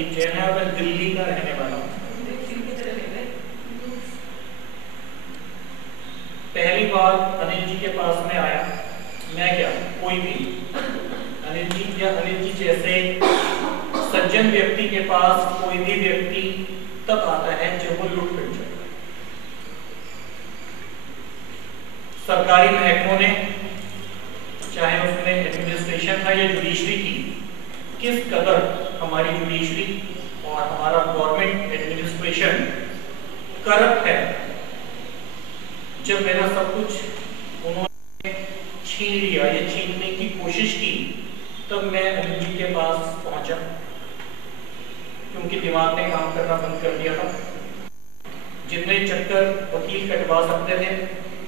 संदीप जैन है और मैं दिल्ली का रहने वाला हूँ। पहली बार अनिल जी के पास में आया, मैं क्या कोई भी अनिल जी या अनिल जी जैसे सज्जन व्यक्ति के पास कोई भी व्यक्ति तब आता है जब वो लुट पिट जाता है। सरकारी महकमों ने, चाहे उसमें एडमिनिस्ट्रेशन था या जुडिशरी की, किस कदर हमारी जुडिशरी और हमारा गवर्नमेंट एडमिनिस्ट्रेशन करप्ट है। जब मेरा सब कुछ उन्होंने छीन लिया या छीनने की कोशिश की, तब मैं अनिल जी के पास पहुंचा, क्योंकि दिमाग ने काम करना बंद कर दिया था। जितने चक्कर वकील कटवा सकते थे,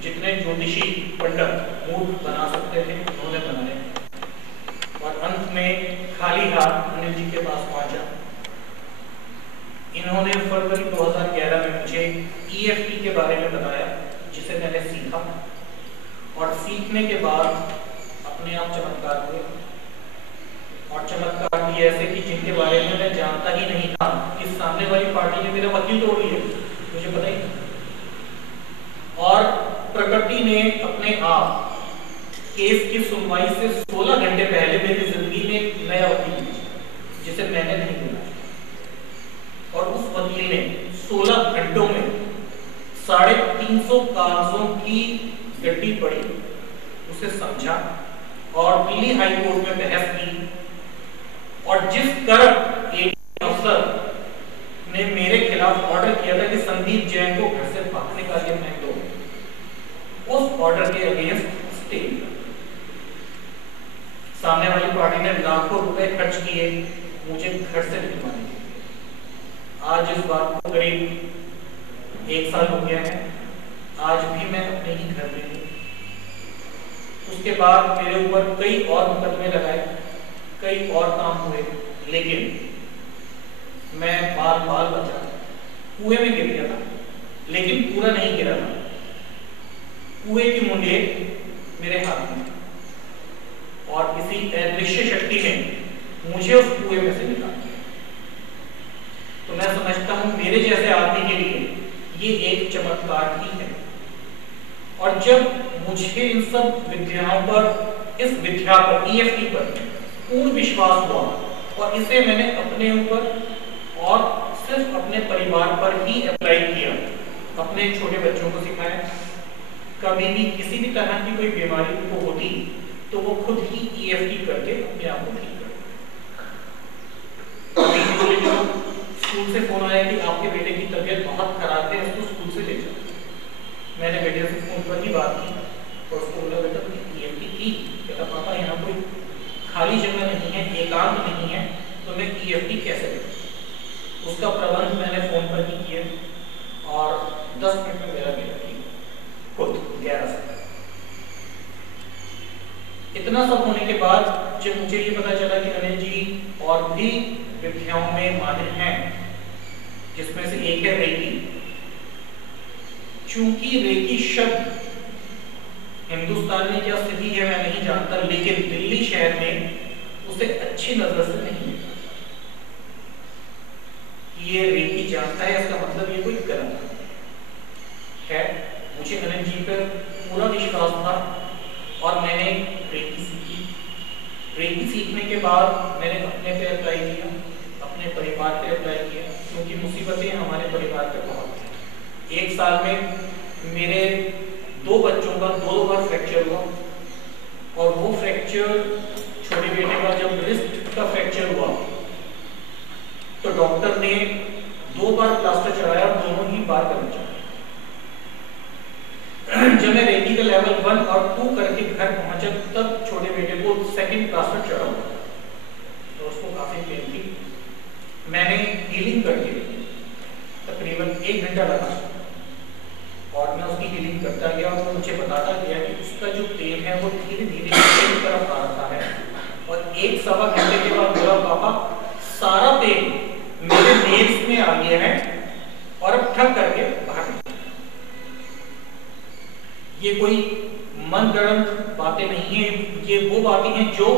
जितने ज्योतिषी पंडित मूर्ख बना सकते थे, उन्होंने बनाए और अंत में खाली हाथ अनिल जी के पास पहुंचा। इन्होंने फरवरी 2011 में मुझे EFT के बारे में बताया, जिसे मैंने सीखा और सीखने के बाद अपने आप चमत्कार हुए। और चमत्कार भी ऐसे कि जिनके बारे में मैं जानता ही नहीं था कि सामने वाली पार्टी ने मेरा वकील तोड़ लिया, मुझे पता ही नहीं। और प्रकृति ने अपने आप केस की सुनवाई से 16 घंटे पहले मेरी जिंदगी में एक नया वकील भेजा, जिसे मैंने नहीं बोला। और उस वकील ने 16 घंटों में 350 कागजों की गड्डी पड़ी, उसे समझा और दिल्ली हाई कोर्ट में बहस की। और जिस करप्ट एक अफसर ने मेरे खिलाफ ऑर्डर किया था कि संदीप जैन को घर से बाहर निकालिए फेंक दो, उस ऑर्डर के अगेंस्ट स्टे। सामने वाली पार्टी ने लाखों रुपए खर्च किए मुझे घर से निकलवाने के लिए। आज इस बात को करीब 1 साल हो गया है, आज भी मैं अपने ही घर में हूँ। उसके बाद मेरे ऊपर कई और मुकदमे लगाए, कई और काम हुए, लेकिन मैं बाल बाल बचा। कुएं में गिर गया था, लेकिन पूरा नहीं गिरा था। कुएं की मुंडेर मेरे हाथ में और किसी अदृश्य शक्ति ने मुझे उस कुएं में से निकाला। तो मैं समझता हूं मेरे जैसे आदमी के लिए ये एक चमत्कार ही है। और जब मुझे इन सब विद्याओं पर, इस विद्या पर, EFT पर पूर्ण विश्वास हुआ और इसे मैंने अपने ऊपर और सिर्फ अपने परिवार पर ही अप्लाई किया, अपने छोटे बच्चों को सिखाया। कभी भी किसी भी तरह की कोई बीमारी को होती तो वो खुद ही EFT करके अपने आप को ठीक करते। स्कूल से फोन आया कि आपके बेटे की तबीयत बहुत खराब है, इसको स्कूल से ले जाओ। मैंने बेटे से फोन पर ही बात की और उसको बोला, बेटा EFT की? कहता पापा यहाँ कोई खाली जगह नहीं है, एकांत नहीं है, तो मैं EFT कैसे करूं? उसका प्रबंध मैंने फोन पर ही किया और 10 मिनट में मेरा बेटा ठीक खुद 11 से। इतना सब होने के बाद जब मुझे ये पता चला कि अनिल जी और भी विद्याओं में माहिर हैं, जिसमें से एक है रेकी। चूंकि रेकी शब्द हिंदुस्तान में क्या स्थिति है मैं नहीं जानता, लेकिन दिल्ली शहर में उसे अच्छी नजर से नहीं देखा। ये रेकी जानता है, इसका मतलब ये कोई गलत है। मुझे अनिल जी पर पूरा विश्वास था और मैंने रेकी सीखी। रेकी सीखने के बाद मैंने अपने पे अप्लाई किया, अपने परिवार पे अप्लाई किया, क्योंकि मुसीबतें हमारे परिवार पे बहुत हैं। 1 साल में मेरे 2 बच्चों का 2 बार फ्रैक्चर हुआ और वो फ्रैक्चर, छोटे बेटे का जब रिस्ट का फ्रैक्चर हुआ तो डॉक्टर ने 2 बार प्लास्टर चढ़ाया, दोनों ही बार करना चाहिए। जब मैं रेकी का लेवल 1 और 2 करके घर पहुंचा, तब छोटे बेटे को 2nd प्लास्टर चढ़ा हुआ तो उसको काफी पेन थी। मैंने हीलिंग करके तकरीबन 1 घंटा लगा और मैं उसकी हीलिंग करता गया और वो मुझे बताता गया कि उसका जो पेन है वो धीरे धीरे एक तरफ आ रहा है। और 1-1.25 घंटे के बाद बोला, पापा सारा पेन मेरे नेल्स में आ गया है और अब ठक करके बाहर। ये कोई मनगढ़ंत बातें नहीं है, ये वो बातें हैं जो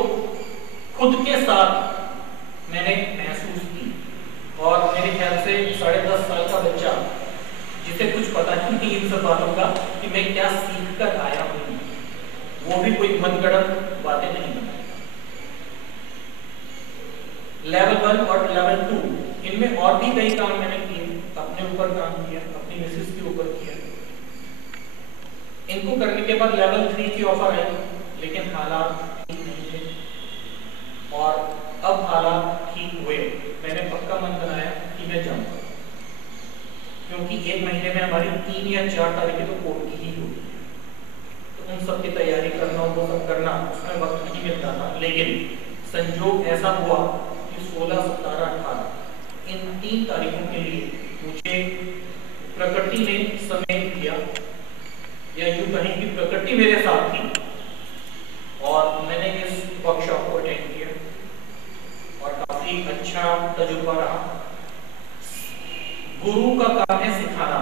खुद के साथ मैंने महसूस की। थी इन सब बातों का कि मैं क्या सीख कर आया हूं, वो भी कोई मनगढ़ंत बातें नहीं बनाई। लेवल 1 और लेवल 2 इनमें और भी कई काम मैंने किए, अपने ऊपर काम किया, अपनी मिसेस के ऊपर किया। इनको करने के बाद लेवल 3 की ऑफर आई, लेकिन हालात ठीक नहीं थे और अब हालात ठीक हुए। मैंने पक्का मन बनाया कि मैं जाऊंगा, क्योंकि 1 महीने में हमारी 3 या 4 तारीखें तो कोर्ट की ही होगी, तो उन सब की तैयारी करना, वो सब करना, उसमें वक्त नहीं मिलता था। लेकिन संजोग ऐसा हुआ कि 16, 17, 18 इन 3 तारीखों के लिए मुझे प्रकृति ने समय दिया, या यूं कहें कि प्रकृति मेरे साथ थी, और मैंने इस वर्कशॉप को अटेंड किया और काफी अच्छा तजुर्बा रहा। गुरु का काम है सिखाना,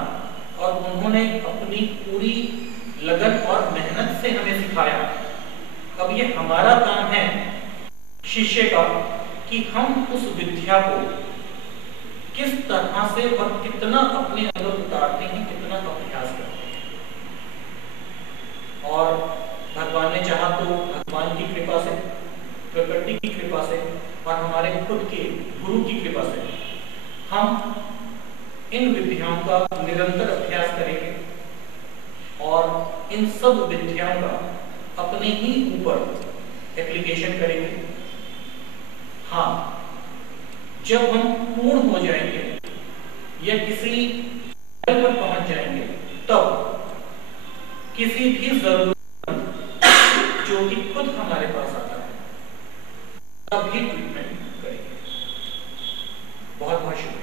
और उन्होंने अपनी पूरी लगन और मेहनत से हमें सिखाया। अब ये हमारा काम है शिष्य का कि हम उस विद्या को किस तरह से और कितना अपने अंदर उतारते हैं, कितना अभ्यास करते हैं। और भगवान ने चाहा तो भगवान की कृपा से, प्रकृति की कृपा से और हमारे खुद के गुरु की कृपा से हम इन विद्याओं का निरंतर अभ्यास करेंगे और इन सब विद्याओं का अपने ही ऊपर एप्लीकेशन करेंगे। हाँ, जब हम पूर्ण हो जाएंगे या किसी लेवल पर पहुंच जाएंगे, तब किसी भी जरूरत जो कि खुद हमारे पास आता है, तभी ट्रीटमेंट करेंगे। बहुत बहुत शुक्रिया।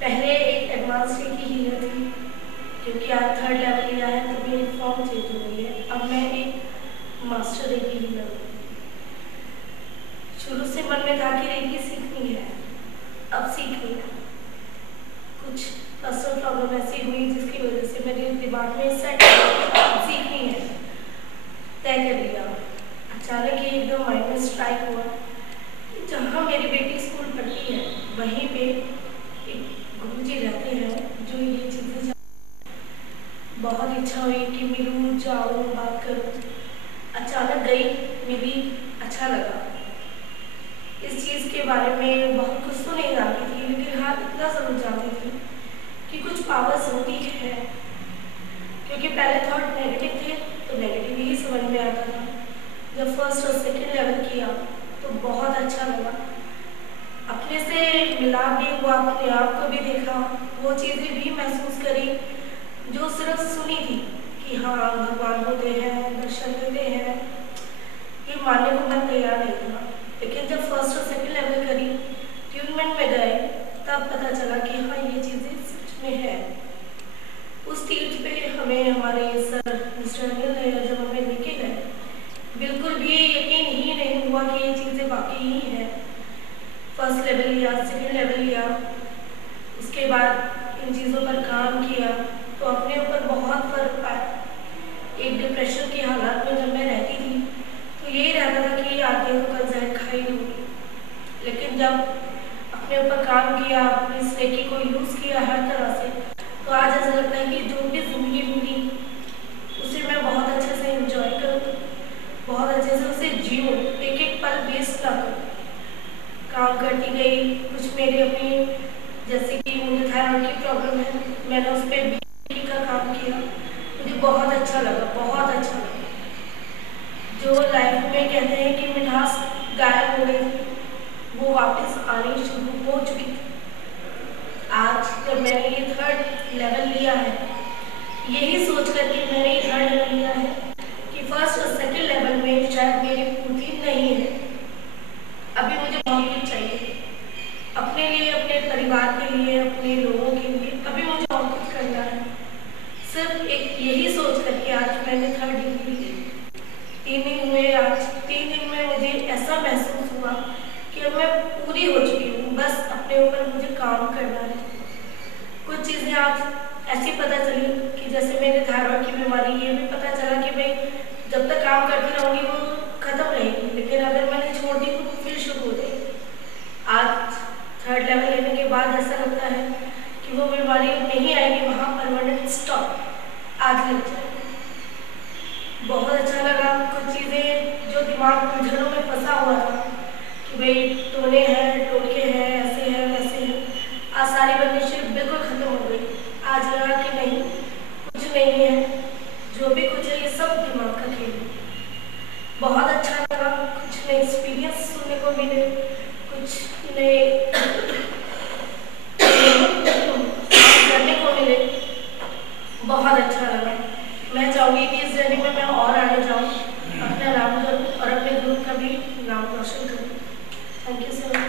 पहले एक एडवांस की हीलर थी, क्योंकि आज 3rd लेवल लिया है तो मेरी फॉर्म चेंज हो गई है। अब मैं एक मास्टर रेकी हीलर हूँ। शुरू से मन में था कि रेकी सीखनी है, अब सीख लिया। कुछ पर्सनल प्रॉब्लम ऐसी हुई जिसकी वजह से मेरे दिमाग में सेट सीखनी है, तय कर लिया। अचानक ही एकदम माइंड में स्ट्राइक हुआ, जहाँ मेरी बेटी स्कूल पढ़ती है वहीं पे एक गुरुजी रहते हैं जो ये चीज़ें। बहुत इच्छा हुई कि मिलूं, जाऊं, बात करूं। अचानक गई, मिली, अच्छा लगा। इस चीज़ के बारे में बहुत कुछ तो नहीं जानती थी, लेकिन हाँ इतना जरूर जानती थी कि कुछ पावर्स होती है, क्योंकि पहले थॉट नेगेटिव थे तो नेगेटिव ही समझ में आता था। जब 1st और 2nd लेवल किया तो बहुत अच्छा लगा, अपने से मिलाप भी हुआ, अपने आप को भी देखा, वो चीज़ें भी महसूस करी जो सिर्फ सुनी थी कि हाँ भगवान होते हैं, दर्शन देते हैं, ये मानने को मैं तैयार नहीं था। लेकिन जब 1st और 2nd लेवल करी, ट्यूनमेंट में गए, तब पता चला कि हाँ ये चीज़ें सच में है। उस तीर्थ पे हमें हमारे सर मिस्टर अनिल ने जब हमें लेके गए, बिल्कुल भी यकीन ही नहीं हुआ कि ये चीज़ें बाकी ही हैं। 1st लेवल लिया, 2nd लेवल लिया, उसके बाद इन चीज़ों पर काम किया तो अपने ऊपर बहुत फर्क पाया। एक डिप्रेशन के हालात में जब मैं रहती थी तो यही रहता था कि आगे तो कल जहर खा ही लूँगी, लेकिन जब अपने ऊपर काम किया, अपनी इस रेकी को यूज़ किया हर तरह से, तो आज ऐसा लगता है कि जो भी जिंदगी मिली उसे मैं बहुत अच्छे से एंजॉय करूँ, बहुत अच्छे से उसे जीऊँ, एक एक पल वेस्ट ना करूँ। काम करती गई, कुछ मेरी अपनी, जैसे कि मुझे थायराइड की प्रॉब्लम है, मैंने उस पर बीपी का काम किया, मुझे बहुत अच्छा लगा, बहुत अच्छा लगा। जो लाइफ में कहते हैं कि मिठास गायब हो गई थी, वो वापस आनी शुरू हो चुकी थी। आज जब मैंने ये 3rd लेवल लिया है, यही सोच करके मैंने ये 3rd लेवल लिया है कि 1st और 2nd लेवल में शायद मेरी पूर्ति नहीं है। अभी मुझे बहुत कुछ चाहिए अपने लिए, अपने परिवार के लिए, अपने लोगों के लिए। अभी मुझे बहुत कुछ करना है। सिर्फ एक यही सोच करके आज मैंने 3rd डिग्री ली। 3 दिन हुए, आज 3 दिन में मुझे ऐसा महसूस हुआ कि अब मैं पूरी हो चुकी हूँ। बस अपने ऊपर मुझे काम करना है। बीमारी नहीं आएगी, वहाँ परमानेंट स्टॉप आज लग जाएगी। बहुत अच्छा लगा। कुछ चीज़ें जो दिमाग उलझनों में फंसा हुआ था कि भाई टोने हैं, टोटके हैं, ऐसे हैं, वैसे हैं, आज सारी बंदिशें बिल्कुल खत्म हो गई। आज लगा कि नहीं, कुछ नहीं है, जो भी कुछ है ये सब दिमाग का खेल है। बहुत अच्छा लगा। कुछ नए एक्सपीरियंस सुनने को मिले, कुछ नए करने को मिले। बहुत अच्छा लगा। मैं चाहूँगी कि इस जर्नी में मैं और आगे जाऊँ, अपना नाम करूँ और अपने ग्रुप का भी नाम रोशन करूँ। Thank you so much.